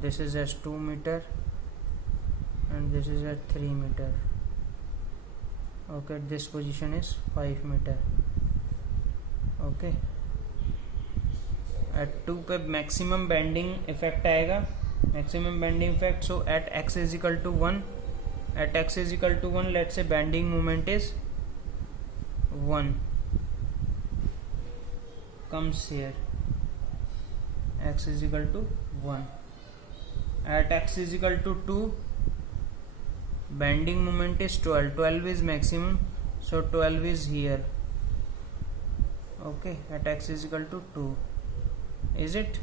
this is as 2 meter and this is at 3 meter. Okay, this position is 5 meter. Okay, at 2 पे maximum bending effect आएगा, maximum bending effect. So at x is equal to 1, at x is equal to 1, let's say bending moment is 1 comes here, x is equal to 1. At x is equal to 2, bending moment is 12, 12 is maximum, so 12 is here. Okay, at x is equal to 2, is it?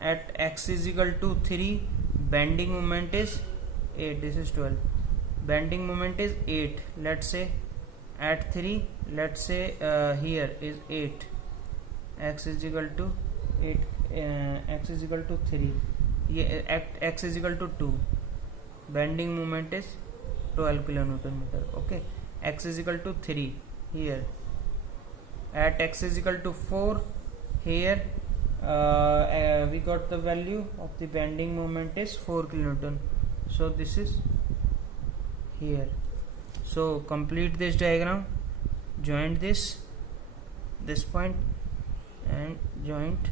At x is equal to 3, bending moment is 8, this is 12, bending moment is 8. Let's say at 3, let's say here is 8, x is equal to 8, x is equal to 3, at x is equal to 2, bending moment is 12 kilonewton meter. Okay, x is equal to 3 here, at x is equal to 4 here, we got the value of the bending moment is 4 kilonewton, so this is here. So complete this diagram, join this point and joint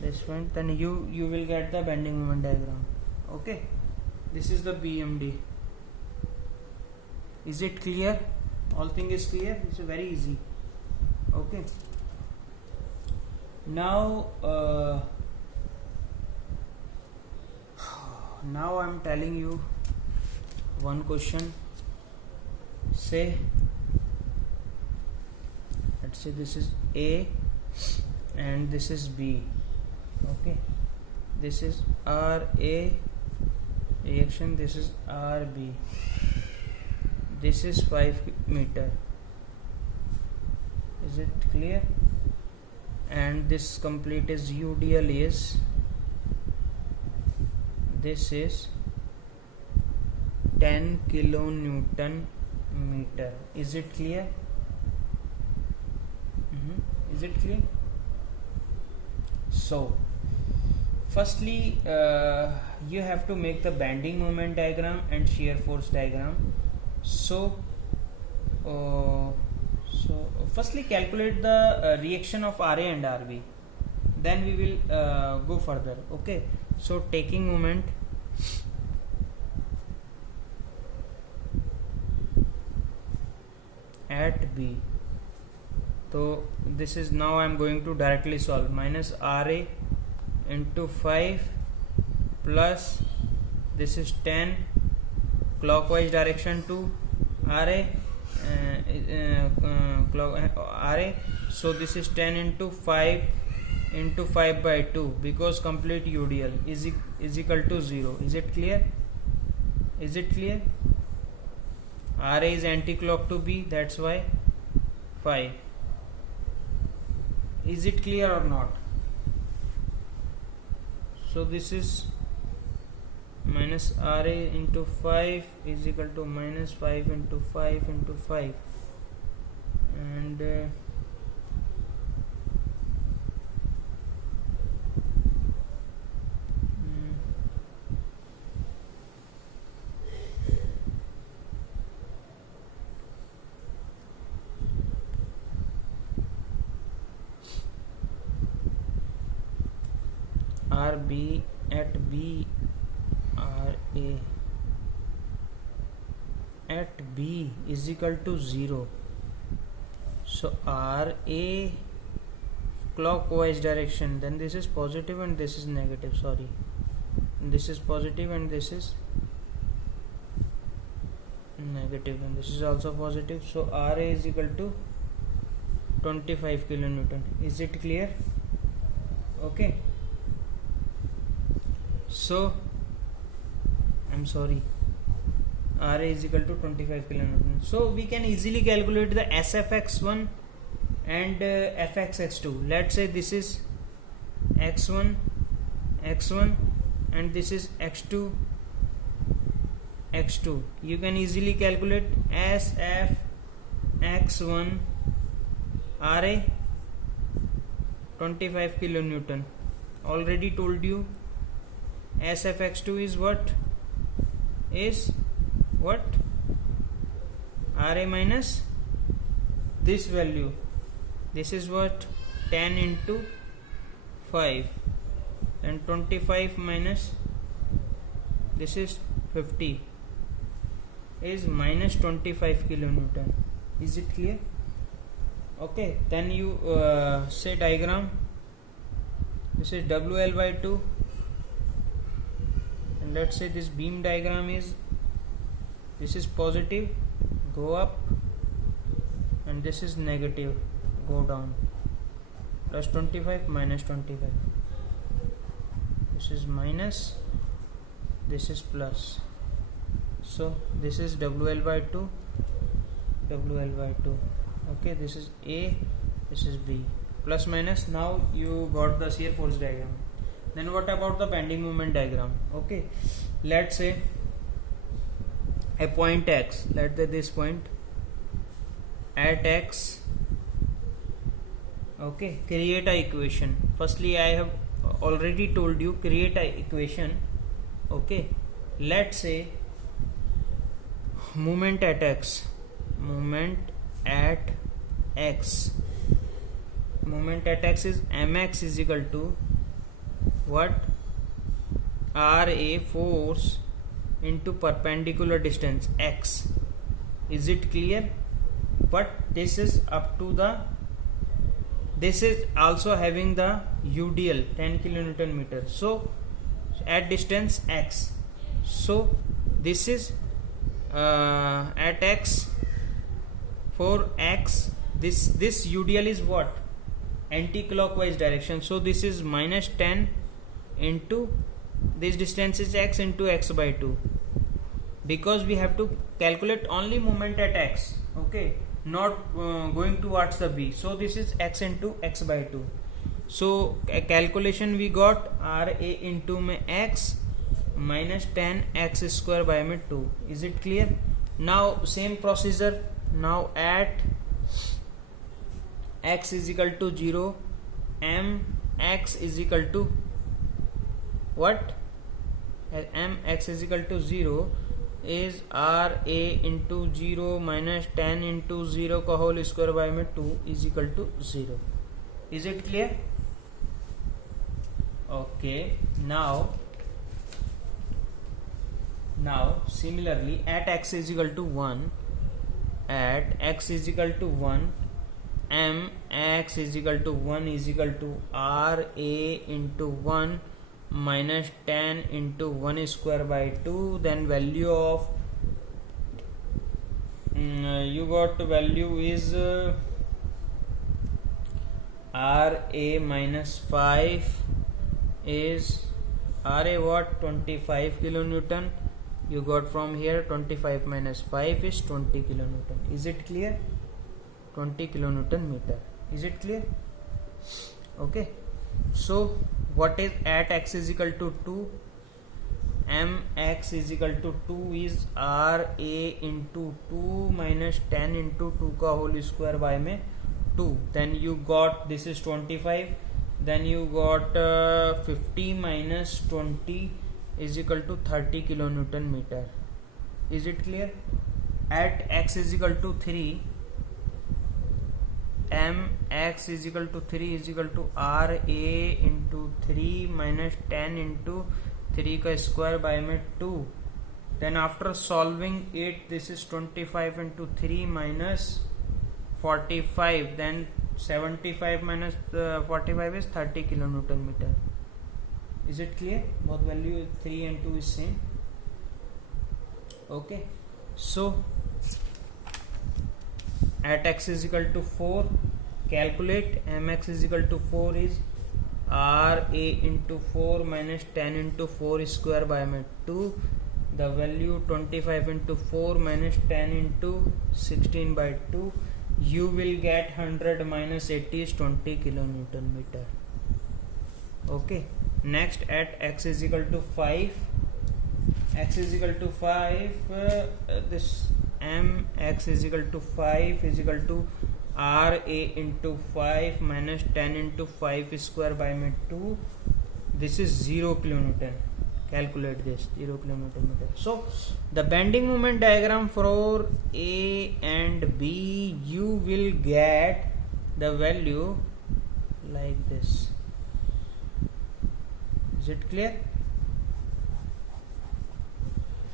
this point, then you will get the bending moment diagram. Okay, this is the BMD. Is it clear? All thing is clear. It's very easy. Okay, now now I'm telling you one question. Say, let's say this is A and this is B. Okay, this is RA reaction, this is RB, this is 5 meter. Is it clear? And this complete is UDL is, this is 10 kilonewton meter. Is it clear? Is it clear? So firstly you have to make the bending moment diagram and shear force diagram. So firstly calculate the reaction of RA and RB, then we will go further. Okay, so taking moment at B, so this is, now I am going to directly solve, minus RA into 5 plus this is 10 clockwise direction to RA, RA, so this is 10 into 5 into 5 by 2, because complete UDL is equal to 0. Is it clear? Is it clear? RA is anti-clock to B, that's why 5. Is it clear or not? So this is minus RA into 5 is equal to minus 5 into 5 into 5, and RB at B, RA at B is equal to 0. So RA clockwise direction, then this is positive and this is negative, sorry, this is positive and this is negative, and this is also positive. So RA is equal to 25 kilonewton. Is it clear? Okay, so I'm sorry, RA is equal to 25 kilonewton. So we can easily calculate the SFX1 and FXX2. Let's say this is X1 and this is X2. You can easily calculate SFX1 RA 25 kilonewton. already told you SFX2 is what? Is what? RA minus this value. This is what? 10 into 5, and 25 minus this is 50 is minus 25 kilonewton. Is it clear? Okay, then you say diagram. This is WL by 2, and let's say this beam diagram is, this is positive, go up, and this is negative, go down. Plus 25 minus 25. This is minus, this is plus. So this is WL by 2, WL by 2. Okay, this is A, this is B. Plus minus. Now you got the shear force diagram. Then what about the bending moment diagram? Okay, let's say a point X. Let's say this point at X. Okay, create a equation. Firstly, I have already told you create a equation. Okay, let's say moment at X. Moment at X. Moment at X is mx is equal to what? RA, force, into perpendicular distance x. Is it clear? But this is up to the, this is also having the UDL 10 kilonewton meter. So at distance x. So this is at x, for x, this UDL is what? Anti-clockwise direction. So this is minus 10 into this distance is x into x by 2, because we have to calculate only moment at x. Okay, not going towards the B. So this is x into x by 2. So a calculation we got RA into में x minus 10 x square by में 2. Is it clear? Now same procedure. Now at x is equal to 0, mx is equal to what? Mx is equal to 0 is RA into 0 minus 10 into 0 का whole square by में 2 is equal to 0. Is it clear? Okay, now similarly at x is equal to 1, at x is equal to 1, mx is equal to 1 is equal to RA into 1 minus 10 into 1 square by 2. Then value of you got value is RA minus 5 is RA what? 25 kilonewton. You got from here 25 minus 5 is 20 kilonewton. Is it clear? 20 kilonewton meter. Is it clear? Okay, so what is at x is equal to 2, mx is equal to 2 is RA into 2 minus 10 into 2 का whole square by में 2. Then you got this is 25. Then you got 50 minus 20 is equal to 30 kilonewton meter. Is it clear? At x is equal to 3, mx is equal to 3 is equal to RA into 3 minus 10 into 3 का square by में 2. Then after solving it, this is 25 into 3 minus 45. Then 75 minus 45 is 30 kilonewton meter. Is it clear? Both value 3 and 2 is same. Okay, so at x is equal to 4, calculate mx is equal to 4 is RA into 4 minus 10 into 4 square by 2. The value 25 into 4 minus 10 into 16 by 2. You will get 100 minus 80 is 20 kilonewton meter. Okay, next at x is equal to 5, x is equal to 5, this mx is equal to 5 is equal to RA into 5 minus 10 into 5 square by 2. this is 0 kilonewton. Calculate this 0 kilonewton meter. So the bending moment diagram for A and B, you will get the value like this. Is it clear?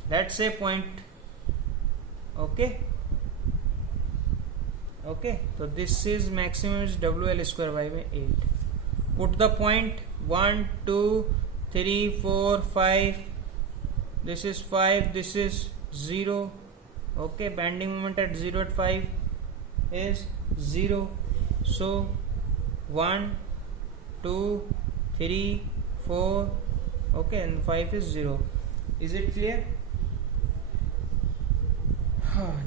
Let's say point. Okay, so this is maximum is WL square by 8. Put the point 1, 2, 3, 4, 5. This is 5, this is 0. Okay, bending moment at 0 at 5 is 0. So 1, 2, 3, 4. Okay, and 5 is 0. Is it clear?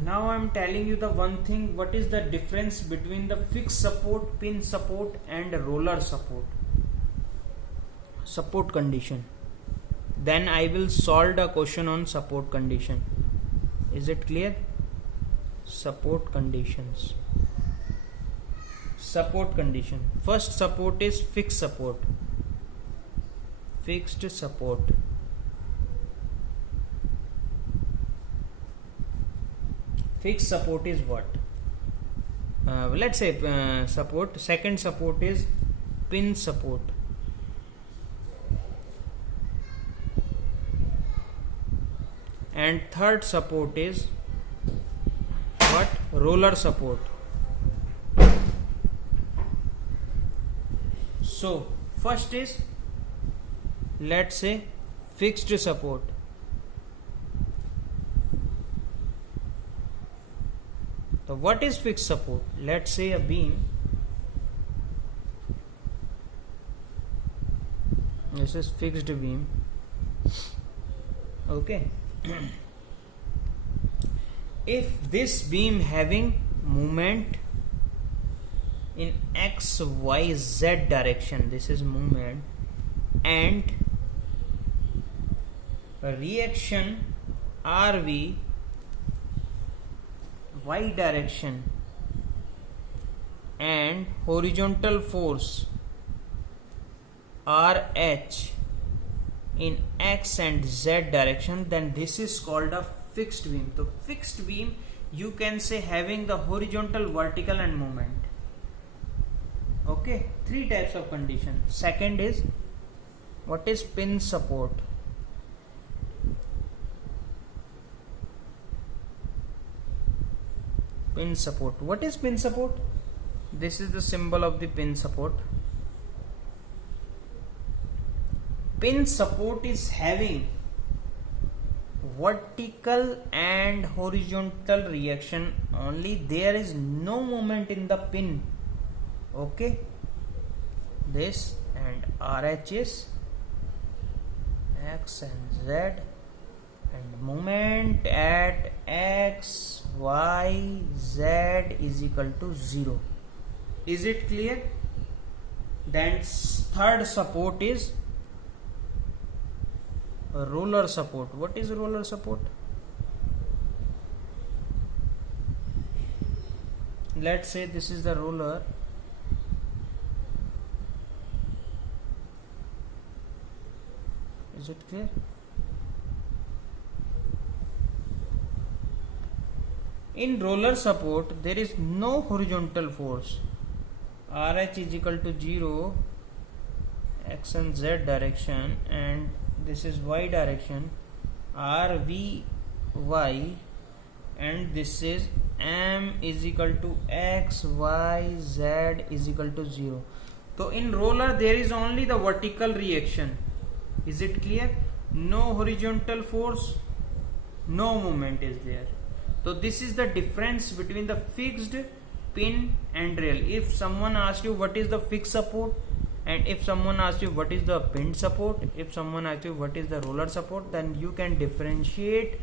Now I am telling you the one thing, what is the difference between the fixed support, pin support and roller support condition. Then I will solve the question on support condition. Is it clear? Support conditions. Support condition. First support is fixed support. Fixed support. Fixed support is what? Let's say support. Second support is pin support. And third support is what? Roller support. So first is, let's say, fixed support. So what is fixed support? Let's say a beam. This is fixed beam. Okay. If this beam having movement in X, Y, Z direction, this is movement, and a reaction RV Y direction and horizontal force RH in X and Z direction, then this is called a fixed beam. So fixed beam, you can say, having the horizontal, vertical and moment. Okay, three types of condition. Second is, what is pin support? Pin support. What is pin support? This is the symbol of the pin support. Pin support is having vertical and horizontal reaction only. There is no movement in the pin. Okay, this and RH is X and Z, and moment at X, Y, Z is equal to 0. Is it clear? Then third support is roller support. What is roller support? Let's say this is the roller. Is it clear? In roller support, there is no horizontal force. RH is equal to 0, X and Z direction, and this is Y direction, RV Y, and this is M is equal to X, Y, Z is equal to 0. So in roller there is only the vertical reaction. Is it clear? No horizontal force, no movement is there. So this is the difference between the fixed, pin and rail. If someone asks you what is the fixed support, and if someone asks you what is the pin support, if someone asks you what is the roller support, then you can differentiate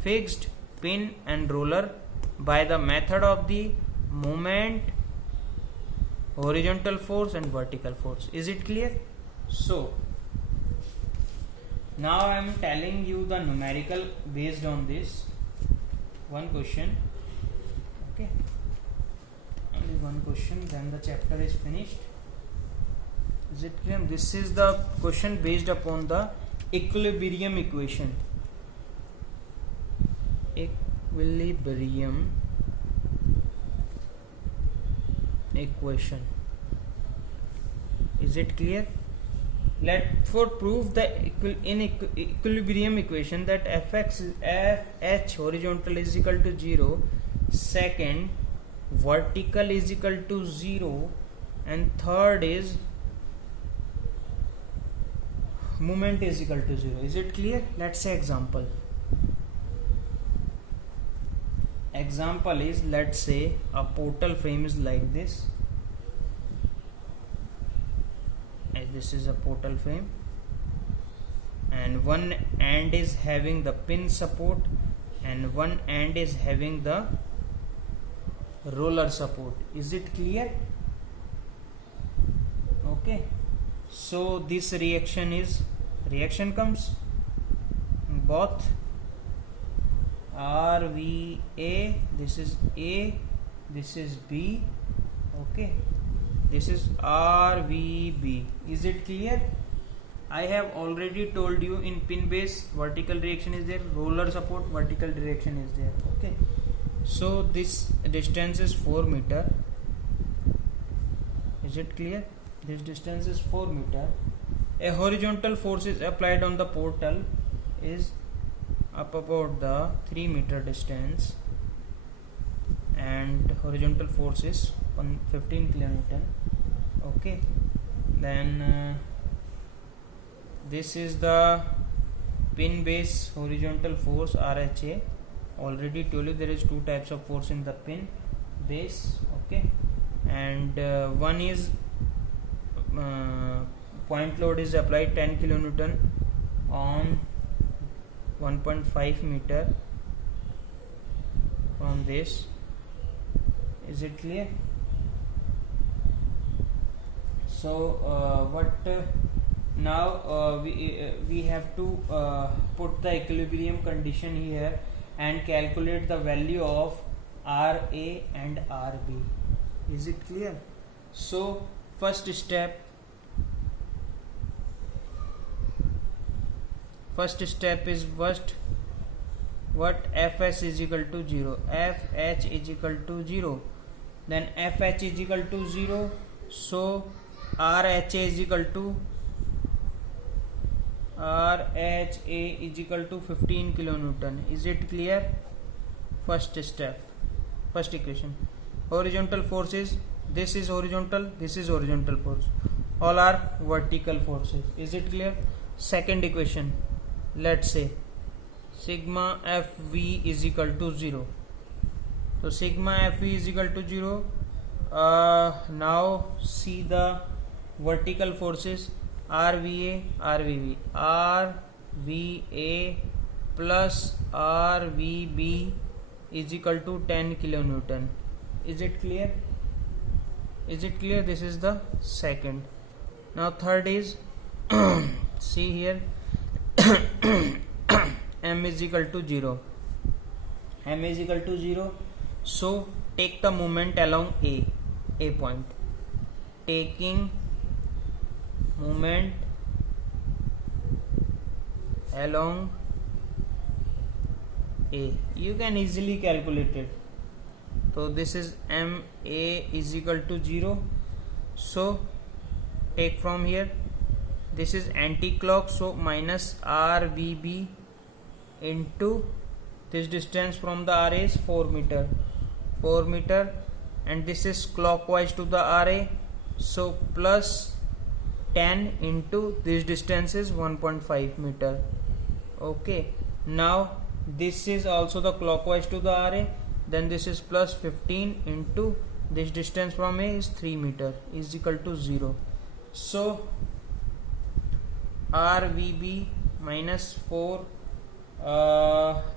fixed, pin and roller by the method of the moment, horizontal force and vertical force. Is it clear? So now I am telling you the numerical based on this one question. Okay, only one question, then the chapter is finished. Is it clear? This is the question based upon the equilibrium equation. Equilibrium equation. Is it clear? Let for prove the equilibrium equation that fh horizontal is equal to 0, second vertical is equal to 0, and third is moment is equal to 0. Is it clear? Let's say example. Example is, let's say a portal frame is like this. This is a portal frame, and one end is having the pin support and one end is having the roller support. Is it clear? Okay, so this reaction comes both RVA, this is A, this is B, okay, this is RVB. Is it clear? I have already told you in pin base vertical reaction is there, roller support vertical direction is there. Okay, so this distance is 4 meter. Is it clear? This distance is 4 meter. A horizontal force is applied on the portal is up about the 3 meter distance, and horizontal force is 15 kilonewton. Okay, then this is the pin base horizontal force RHA. Already told you there is two types of force in the pin base. Okay, and one is point load is applied 10 kilonewton on 1.5 meter from this. Is it clear? So now we have to put the equilibrium condition here and calculate the value of RA and RB. Is it clear? So first step is what fs is equal to 0. fh is equal to 0. Then fh is equal to 0. So RHA is equal to 15 kilonewton. Is it clear? First step, first equation. Horizontal force is, this is horizontal, this is horizontal force. All are vertical forces. Is it clear? Second equation, let's say sigma FV is equal to 0. So sigma FV is equal to 0. Now see the vertical forces RVA, RVB. RVA plus RVB is equal to 10 kilonewton. Is it clear? Is it clear? This is the second. Now third is see here M is equal to 0. M is equal to 0. So take the moment along A point. Taking moment along A, you can easily calculate it. So this is MA is equal to 0. So take from here, this is anti-clock, so minus RVB into this distance from the RA is 4 meter, and this is clockwise to the RA, so plus 10 into this distance is 1.5 meter. Okay, now this is also the clockwise to the RA, then this is plus 15 into this distance from A is 3 meter is equal to 0. So RVB minus 4,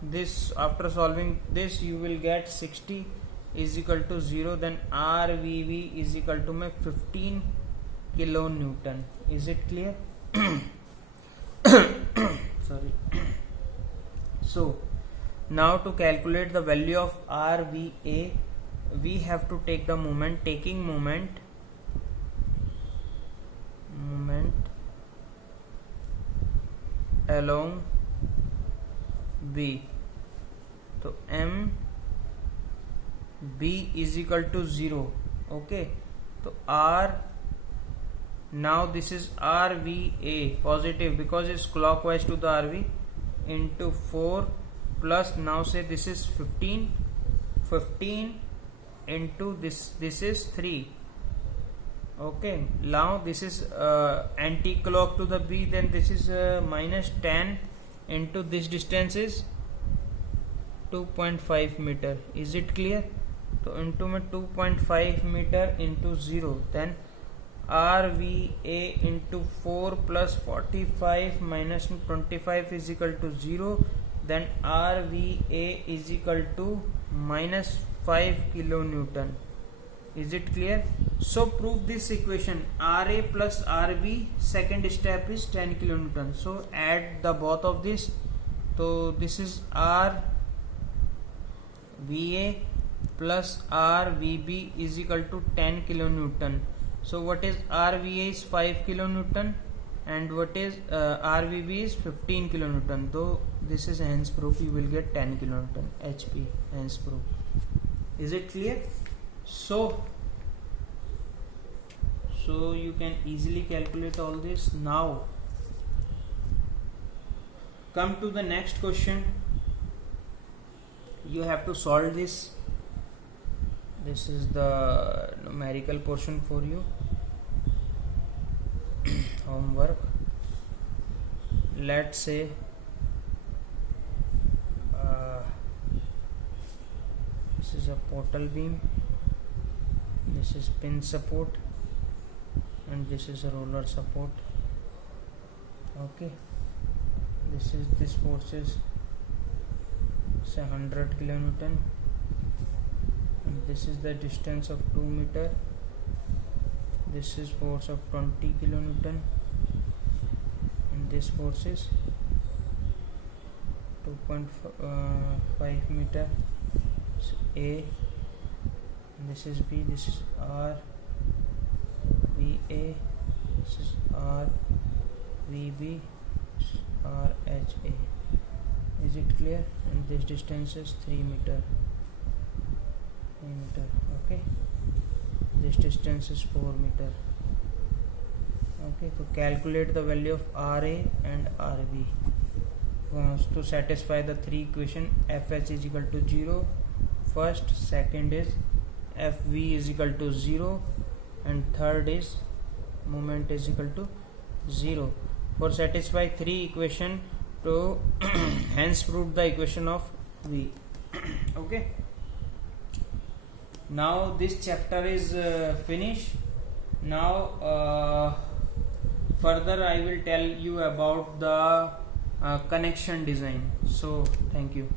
this after solving this you will get 60 is equal to 0. Then RVB is equal to 15 kilonewton. Is it clear? Sorry. So now to calculate the value of RVA, we have to take the moment. Taking moment along B. तो M B is equal to 0. Okay, तो R, now this is RVA positive because it's clockwise to the RV, into 4 plus, now say this is 15 into this is 3. Okay, now this is anti-clock to the B, then this is minus 10 into this distance is 2.5 meter. Is it clear? So into में 2.5 meter into 0, then RVA into 4 plus 45 minus 25 is equal to 0, then RVA is equal to minus 5 kilonewton. Is it clear? So prove this equation. RA plus RB, second step is 10 kilonewton. So add the both of this. So this is RVA plus RVB is equal to 10 kilonewton. So what is RVA is 5 kilonewton and what is RVB is 15 kilonewton. Though this is hence proof, you will get 10 kilonewton HP, hence proof. Is it clear? So you can easily calculate all this. Now come to the next question. You have to solve this. This is the numerical portion for you. Homework. Let's say this is a portal beam, this is pin support, and this is a roller support. Okay, this force is say 100 kilonewton, and this is the distance of 2 meter. This is force of 20 kilonewton, and this force is 2.5 meter. So A, this is B, this is R VA, this is R VB, this is R HA. Is it clear? And this distance is 3 meter. Okay, this distance is 4 meter. Okay, so calculate the value of RA and RB. To satisfy the three equation, Fh is equal to 0 first, second is Fv is equal to 0, and third is moment is equal to 0. For satisfy three equation, to hence prove the equation of V. Okay, now this chapter is finished. Now further I will tell you about the connection design. So thank you.